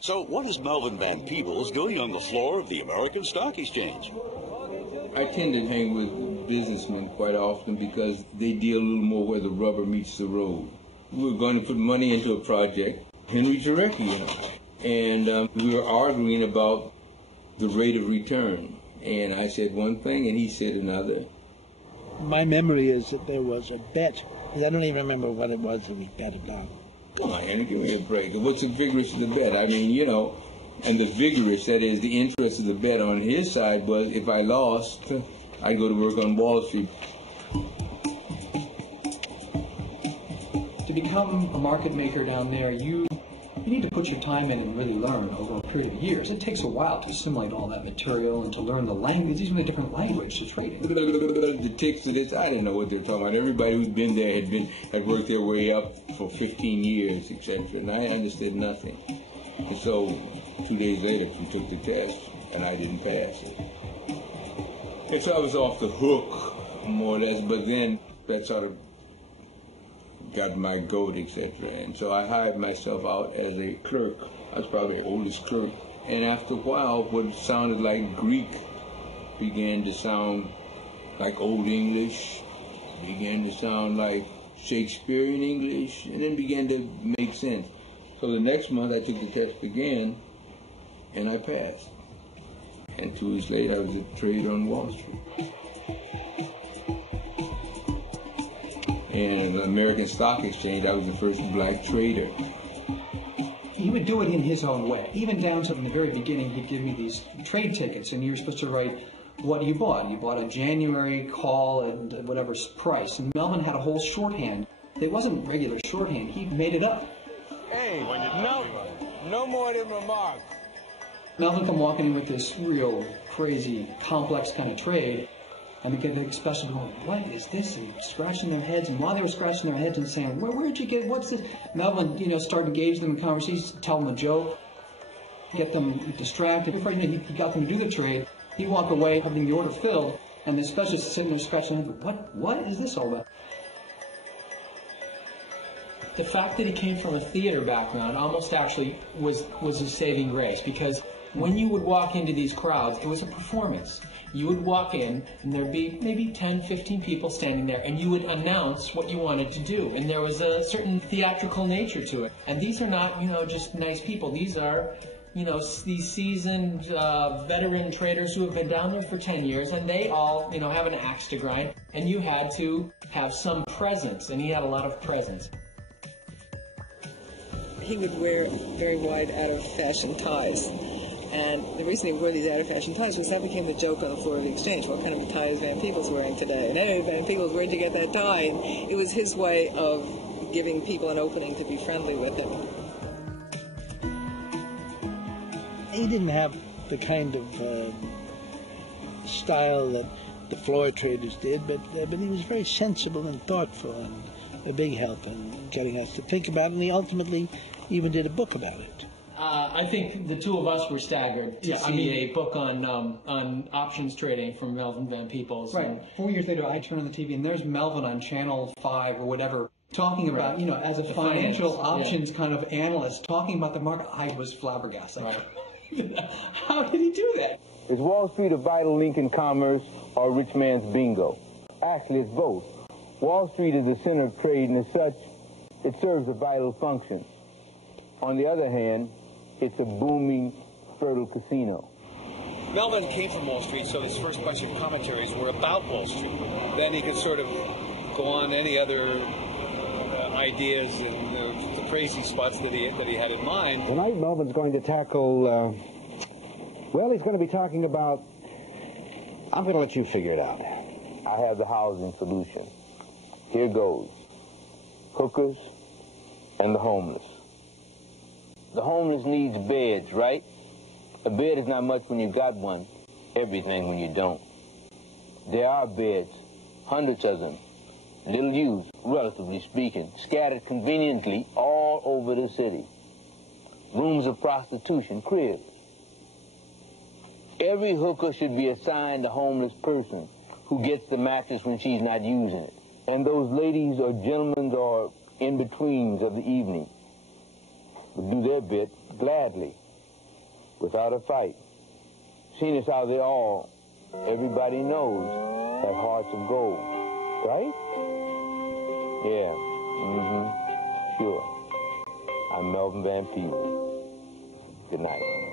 So what is Melvin Van Peebles doing on the floor of the American Stock Exchange? I tend to hang with businessmen quite often because they deal a little more where the rubber meets the road. We were going to put money into a project, Henry Jarecki, and we were arguing about the rate of return. And I said one thing and he said another. My memory is that there was a bet. I don't even remember what it was that we bet about. Come on, Henry, give me a break. What's the vigorous of the bet? I mean, you know, and the vigorous, that is, the interest of the bet on his side was if I lost, I'd go to work on Wall Street. To become a market maker down there, you need to put your time in and really learn over a period of years. It takes a while to assimilate all that material and to learn the language. It's even a different language to trade in. The ticks of this, I didn't know what they're talking about. Everybody who'd been there had worked their way up for 15 years, etc. And I understood nothing. And so 2 days later, we took the test, and I didn't pass it. And so I was off the hook, more or less. But then that sort of got my goat, etc. And so I hired myself out as a clerk. I was probably the oldest clerk. And after a while, what sounded like Greek began to sound like Old English, began to sound like Shakespearean English, and then began to make sense. So the next month, I took the test again, and I passed. And 2 weeks later, I was a trader on Wall Street. And in the American Stock Exchange, I was the first black trader. He would do it in his own way. Even down to in the very beginning, he'd give me these trade tickets, and you were supposed to write what you bought. You bought a January call at whatever price. And Melvin had a whole shorthand. It wasn't regular shorthand. He made it up. Hey, no more than remarks. Melvin come walking in with this real crazy, complex kind of trade. And we get the special going, what is this? And scratching their heads. And while they were scratching their heads and saying, where'd you get, what's this? Melvin, started engaging them in conversations, tell them a joke, get them distracted. Before he got them to do the trade, he'd walk away having the order filled, and the specialist sitting there scratching their head, what is this all about? The fact that he came from a theater background almost actually was a saving grace, because when you would walk into these crowds, it was a performance. You would walk in, and there'd be maybe 10, 15 people standing there, and you would announce what you wanted to do. And there was a certain theatrical nature to it. And these are not, just nice people. These are, these seasoned veteran traders who have been down there for 10 years, and they all, have an axe to grind. And you had to have some presence, and he had a lot of presence. He would wear very wide, out-of-fashion ties. And the reason he wore these out-of-fashion ties was that became the joke on the floor of the exchange. What kind of tie is Van Peebles wearing today? And anyway, Van Peebles, where'd you get that tie? And it was his way of giving people an opening to be friendly with him. He didn't have the kind of style that the floor traders did, but he was very sensible and thoughtful and a big help in getting us to think about it. And he ultimately even did a book about it. I think the two of us were staggered to see a book on options trading from Melvin Van Peebles. Right. 4 years later, I turn on the TV, and there's Melvin on Channel 5 or whatever, talking about, as a financial options kind of analyst, talking about the market. I was flabbergasted. Right. How did he do that? Is Wall Street a vital link in commerce or a rich man's bingo? Actually, it's both. Wall Street is the center of trade, and as such, it serves a vital function. On the other hand, it's a booming, fertile casino. Melvin came from Wall Street, so his first bunch of commentaries were about Wall Street. Then he could sort of go on any other ideas and the crazy spots that he had in mind. Tonight, Melvin's going to tackle, he's going to be talking about, I'm going to let you figure it out. I have the housing solution. Here goes. Hookers and the homeless. The homeless needs beds, right? A bed is not much when you got one, everything when you don't. There are beds, hundreds of them, little used, relatively speaking, scattered conveniently all over the city. Rooms of prostitution, cribs. Every hooker should be assigned a homeless person who gets the mattress when she's not using it. And those ladies or gentlemen or in-betweens of the evening would do their bit gladly. without a fight. Seeing as how they all, everybody knows, have hearts of gold, right? Yeah, sure. I'm Melvin Van Peebles. Good night.